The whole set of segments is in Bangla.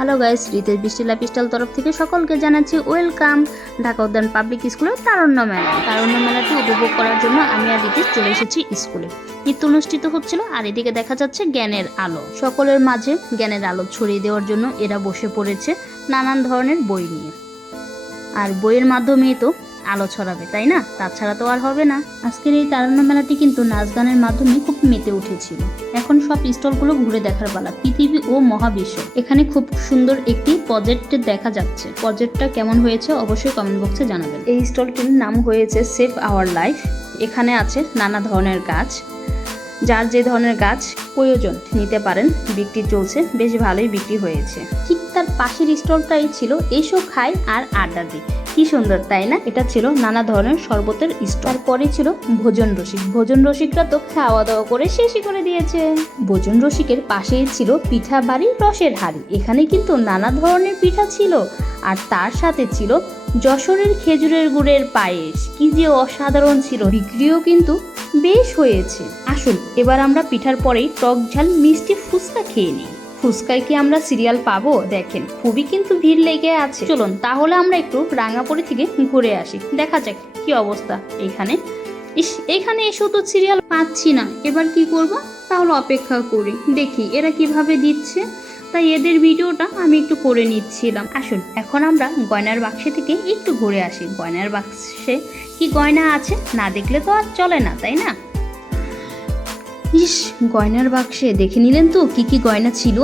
হ্যালো গাইস, রিতেশ বৃষ্টি লাইফস্টাইল তরফ থেকে সকলকে জানাচ্ছি ওয়েলকাম ঢাকা উদ্যান পাবলিক স্কুলের তারুণ্য মেলা। তারুণ্য মেলাটি উপভোগ করার জন্য আমি আর রিতেশ চলে এসেছি স্কুলে। নৃত্য অনুষ্ঠিত হচ্ছিল আর এদিকে দেখা যাচ্ছে জ্ঞানের আলো। সকলের মাঝে জ্ঞানের আলো ছড়িয়ে দেওয়ার জন্য এরা বসে পড়েছে নানান ধরনের বই নিয়ে। আর বইয়ের মাধ্যমেই তো আলো ছড়াবে, তাই না? তাছাড়া তো আর হবে না। আজকের এই তারুণ্য মেলাটি কিন্তু নাচ গানের মাধ্যমে খুব মেতে উঠেছিল। এখন সব স্টলগুলো ঘুরে দেখার পালা, পৃথিবী ও মহাবিশ্ব। এখানে খুব সুন্দর একটি প্রজেক্ট দেখা যাচ্ছে। প্রজেক্টটা কেমন হয়েছে অবশ্যই কমেন্ট বক্সে জানাবেন। এই স্টলটির নাম হয়েছে সেভ আওয়ার লাইফ। এখানে আছে নানা ধরনের গাছ, যার যে ধরনের গাছ প্রয়োজন নিতে পারেন। বিক্রি চলছে, বেশ ভালোই বিক্রি হয়েছে। ঠিক তার পাশের স্টলটাই ছিল এসো খাই আর আড্ডা দিই। কি সুন্দর, তাই না? এটা ছিল নানা ধরনের শরবতের স্টল। তারপরে ছিল ভোজন রসিক। ভোজন রসিকরা তো খাওয়া দাওয়া করে শেষই করে দিয়েছে। ভোজন রসিকের পাশেই ছিল পিঠা বাড়ি রসের হাড়ি। এখানে কিন্তু নানা ধরনের পিঠা ছিল আর তার সাথে ছিল যশোরের খেজুরের গুড়ের পায়েস। কি যে অসাধারণ ছিল, বিক্রিও কিন্তু বেশ হয়েছে। আসুন এবার আমরা পিঠার পরেই টক ঝাল মিষ্টি ফুচকা খেয়ে নিই। ফুচকায় কি আমরা সিরিয়াল পাবো? দেখেন খুবই কিন্তু ভিড় লেগে আছে। চলুন তাহলে আমরা একটু রাঙাপড়ি থেকে ঘুরে আসি, দেখা যাক কি অবস্থা এখানে। এখানে এসেও তো সিরিয়াল পাচ্ছি না, এবার কি করব? তাহলে অপেক্ষা করি, দেখি এরা কিভাবে দিচ্ছে। তাই এদের ভিডিওটা আমি একটু করে নিচ্ছিলাম। আসুন এখন আমরা গয়নার বাক্সে থেকে একটু ঘুরে আসি। গয়নার বাক্সে কি গয়না আছে না দেখলে তো আর চলে না, তাই না? গয়নার বাক্সে দেখে নিলেন তো কি কি গয়না ছিল?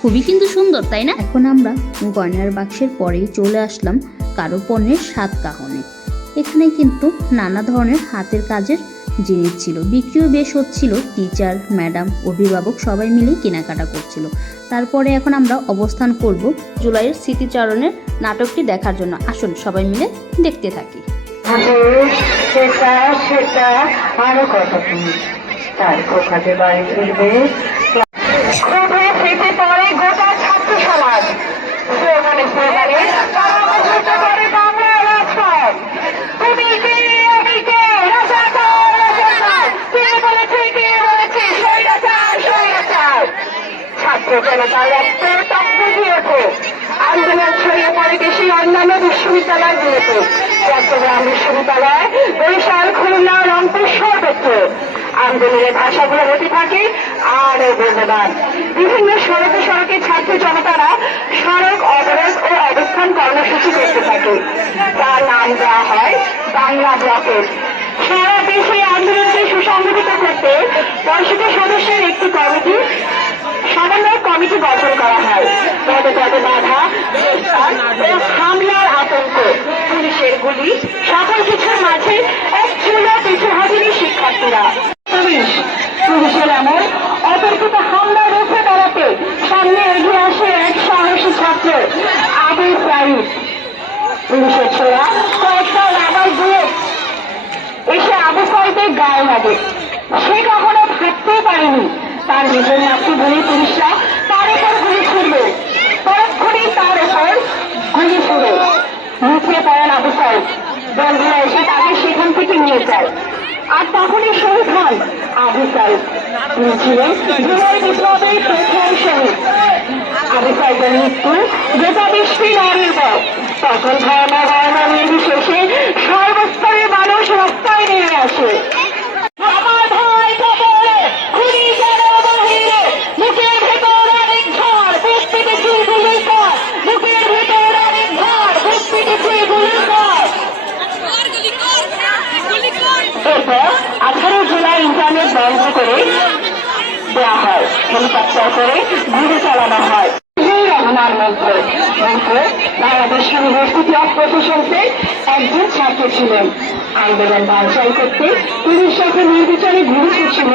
খুবই কিন্তু সুন্দর, তাই না? এখন আমরা গয়নার বাক্সের পরেই চলে আসলাম কারু পণ্যের সাত কাহনে। এখানে কিন্তু নানা ধরনের হাতের কাজের জিনিস ছিল, বিক্রিও বেশ হচ্ছিল। টিচার, ম্যাডাম, অভিভাবক সবাই মিলে কেনাকাটা করছিল। তারপরে এখন আমরা অবস্থান করব জুলাইয়ের স্মৃতিচারণের নাটকটি দেখার জন্য। আসুন সবাই মিলে দেখতে থাকি। আরো কত তার কোখাতে বাড়ি ফিরবে স্মৃতি পরে গোটা ছাত্র সমাজ স্লোগানে স্লোগানে করে বাংলা রাজপথ। তুমি কে আমি কে, রাজাকার রাজাকার, কে বলেছে কে বলেছে স্বৈরাচার স্বৈরাচার। ছাত্র জনতার রক্ত তপ্ত দিয়েছে। আন্দোলন ছড়িয়ে পড়ে দেশের অন্যান্য বিশ্ববিদ্যালয়গুলোতে। চট্টগ্রাম বিশ্ববিদ্যালয়, বরিশাল, খুলনা, রংপুর সর্বত্র আন্দোলনের ভাষাগুলো হতে থাকে আর বর্ণবাদ। বিভিন্ন সড়কে সড়কে ছাত্র জনতারা সড়ক অবরোধ ও অবস্থান কর্মসূচি করতে থাকে। তার নাম দেওয়া হয় বাংলা ব্লকের। সারা দেশে আন্দোলনকে সুসংগঠিত করতে 65 সদস্যের একটি সমন্বয় কমিটি গঠন করা হয়। পদে পদে বাধা, গ্রেফতার ও হামলার আতঙ্ক, পুলিশের গুলি, সকল কিছুর মাঝে এক চুলো পিছু হটেনি শিক্ষার্থীরা। পুলিশের এমন অতর্কিত হামলা রুখে দাঁড়াতে সামনে এগিয়ে আসে এক সাহসী ছাত্র আবু সাইদ। পুলিশের ছোড়া কয়েকটা রাবার বুলেট এসে আবু সাইদের গায়ে লাগে। সে কখনো ভাবতেই পারেনি তার নিজের মাতৃভূমি পুলিশরা তার উপর গুলি ছুড়বে। পরক্ষণেই তার উপর গুলি ছুড়ে মুখে পড়েন আবু সাইদ। বন্ধুরা এসে তাকে সেখান থেকে নিয়ে যায় আর তখনই শহীদ হন আবু সাইদ। তিনি ছিলেন জুলাই বিপ্লবের প্রথম শহীদ। আবু সাইদের মৃত্যু গোটা বিশ্বে নারীর পর। তখন ধর্ম বর্ণ নির্বিশেষে সর্বস্তরের মানুষ রাস্তায় নেমে আসে। মুখের ভেতর অনেক ঝড়, বুক পেটেছে গুলির পর। মুখের ভেতর অনেক ঝড়, বুক পেটেছে গুলির পর। এরপর 18 জুলাই ইন্টারনেট বন্ধ করে দেওয়া হয়। হেলিকপ্টার করে গুলি চালানো হয়। রহমান মন্ত্র বাংলাদেশ ইউনিভার্সিটি অফ প্রফেশনসের একজন ছাত্র ছিলেন। আন্দোলন বানচাল করতে পুলিশ যখন নির্বিচারে গুলি ছুটছিল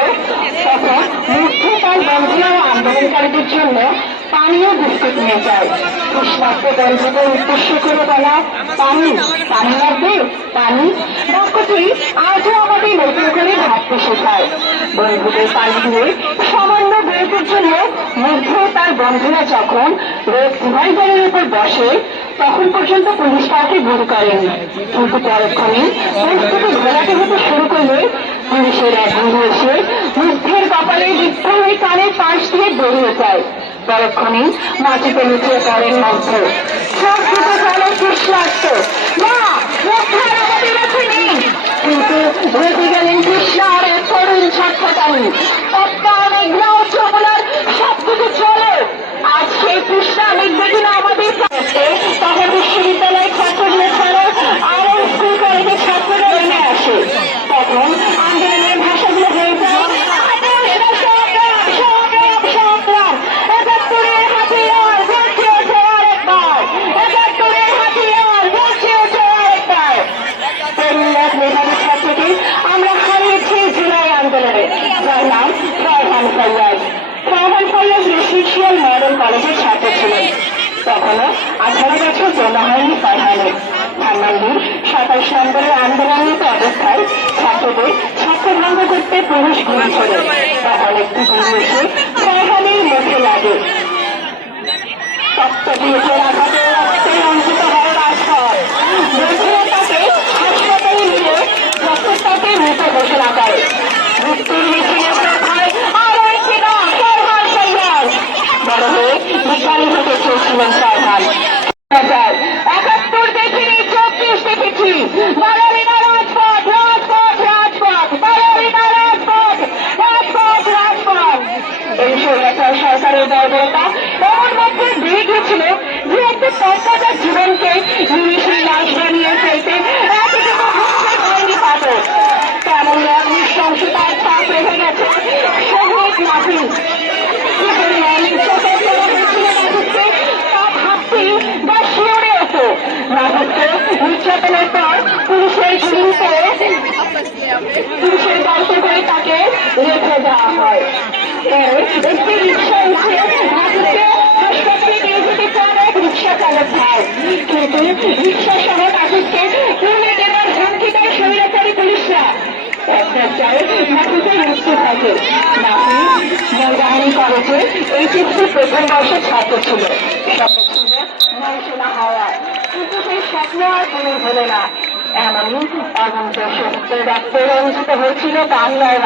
তখন মুগ্ধ তার বন্ধুরা ও আন্দোলনকারীদের জন্য পানীয় বিস্কুট নিয়ে যায়। তৃষ্ণার্ত বন্ধুদের উদ্দেশ্য করে বলা, পানি পানি লাগবে, পানি বাক্যটি আজও আমাদের নতুন করে ভাবতে শেখায়। বন্ধুদের পানি দিয়ে সামান্য ব্রেকের জন্য মুগ্ধ তার বন্ধুরা যখন রেড ডিভাইডারের উপর বসে তখন পর্যন্ত পুলিশ তাকে গুলি করেনি। কিন্তু পরক্ষণে পরিস্থিতি ঘোরাতে হতে শুরু করলে পুলিশের এক গুলি এসে মুগ্ধের কপালে বিদ্ধ হয়ে কানের পাশ দিয়ে বেরিয়ে যায়। পরক্ষণেই মাটিতে লুটিয়ে পড়েন মধ্য চোখ দুটো জলে তৃষ্ণার্ত না রক্ষার আমাদের কাছে নেই কিন্তু রেখে গেলেন তৃষ্ণার এক তরুণ ছাত্রতানি অনেক গ্রাম যমুনার সবকিছু চলে আজ সেই তৃষ্ণা মিটবে কিনা আমাদের তখন বিশ্ববিদ্যালয়ের ছাত্রগুলো ছাড়া আরো স্কুল কলেজের ছাত্ররা নেমে আসে তখন আন্দোলনের ভাষাগুলো হয়ে যায় একাত্তরের হাতিয়ার বলছে ওঠে আরেকবার একাত্তরের হাতিয়ার বলছে ওঠে আরেকবার এক মেধাবী ছাত্রকে আমরা হারিয়েছি জুলাই আন্দোলনে যার নাম ফরহান ফৈয়াজ ফরহান ফৈয়াজ রেসিডেন্সিয়াল মডেল কলেজের ছাত্র ছিলেন তখনও 18 বছর জন্ম হয়নি ফরহানের ধানমন্ডির 27 নম্বরের আন্দোলনরত অবস্থায় ছাত্রদের ছাত্রভঙ্গ করতে পুরুষ গুলি ছোড়ে তখন একটি গুলি এসে ফরহানের মুখে লাগে তপ্ত দিয়েছে আঘাতে রক্তে রঞ্জিত হয় রাজপথ বন্ধুরা তাকে হাসপাতালে নিয়ে রক্তটাকে মৃত ঘোষণা করে মৃত্যুর মিছিলে হয় আরো একটি নাম ফরহান ফৈয়াজ বড় হয়ে বিজ্ঞানী হতে চেয়েছিলেন ফরহান 71 দেখিনি 24 দেখেছি বাঙালিরা রাজপথ রাজপথ রাজপথ বাঙালিরা রাজপথ রাজপথ রাজপথ এই স্বৈরাচার সরকারের বর্বরতা এমন মধ্যে বেড়ে গিয়েছিল যে একটি তৎকাতার জীবনকে নিমিষে লাশ বানিয়ে ফেলতে এতটুকু হচ্ছে হয়নি পাথর তেমন এক নৃশংসতার ছাপ রেখে গেছে শহীদ নাফিস কি পরিমাণ নির্যাতন করা হয়েছিল নাফিসকে তা ভাবতেই বা শিউরে ওঠে নাফিসকে নির্যাতনের পর পুলিশের গুলিতে পুলিশের দায়িত্ব করে তাকে রেখে দেওয়া হয় একটি রিক্সা উঠে নাফিসকে হাসপাতালে নিয়ে যেতে চান এক রিক্সা চালক ভাই কিন্তু রিক্সা সহ নাফিসকে পুড়িয়ে দেওয়ার হুমকি দেয় স্বৈরাচারী পুলিশরা এক পর্যায়ে নাফিসের মৃত্যু থাকে নাফিস ময়দানি কলেজে এইচএসসি প্রথম বর্ষের ছাত্র ছিল স্বপ্ন ছিল নৌসেনা হওয়া কিন্তু সেই স্বপ্ন আর পূরণ হলো না এমনই অনন্ত সত্যের রক্তে রঞ্জিত হয়েছিল বাংলার